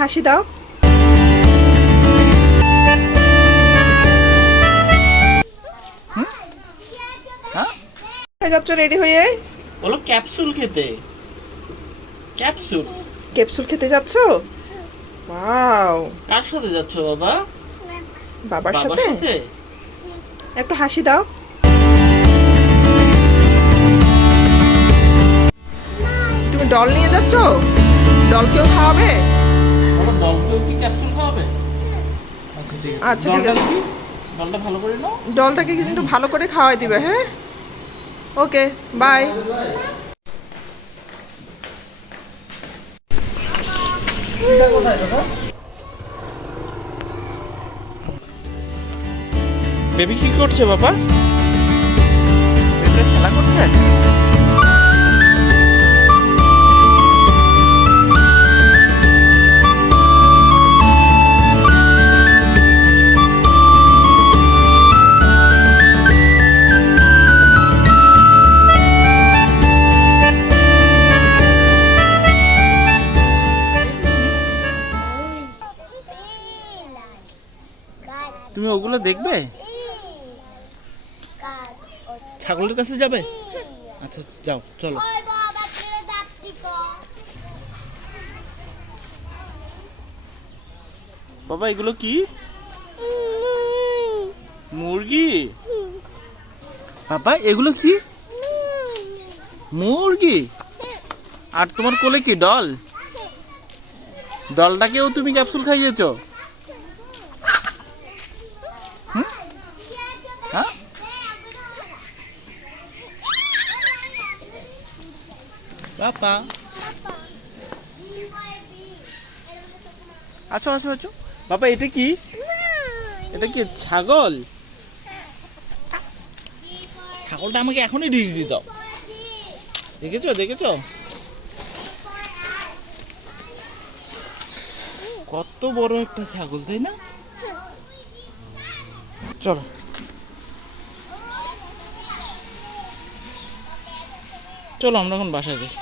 হাসি দাও। যাচ্ছ রেডি হয়ে? বলো ক্যাপসুল খেতে। ক্যাপসুল ক্যাপসুল খেতে যাচ্ছ? ওয়াও। কার সাথে যাচ্ছ বাবা? বাবার বাবার সাথে। সাথে। একটু হাসি দাও। তুমি ডল নিয়ে যাচ্ছ? ডলকেও খাওয়াবে? বাবা ডলকেও কি ক্যাপসুল খাওয়াবে? আচ্ছা ঠিক আছে। আচ্ছা ঠিক আছে। ডলটা ভালো করে নাও। ডলটাকে কিন্তু ভালো করে খাওয়াই দিবে। হ্যাঁ, ওকে, বাই। বেবি কি করছে বাবা? বেবিটা খেলা করছে? তুমি ওগুলো দেখবে? ছাগলের কাছে যাবে? আচ্ছা যাও, চলো। বাবা এগুলো কি? মুরগি? বাবা এগুলো কি? মুরগি? আর তোমার কোলে কি ডল? ডলটাকেও তুমি ক্যাপসুল খাইয়েছো? হ্যাঁ? বাবা আচ্ছা আচ্ছা আচ্ছা। বাবা এটা কি? এটা কি ছাগল? ছাগলটা আমাকে এখনই ডিশ দিত। দেখেছো দেখেছো কত বড় একটা ছাগল, তাই না? চলো চলো আমরা এখন বাসায় যাই।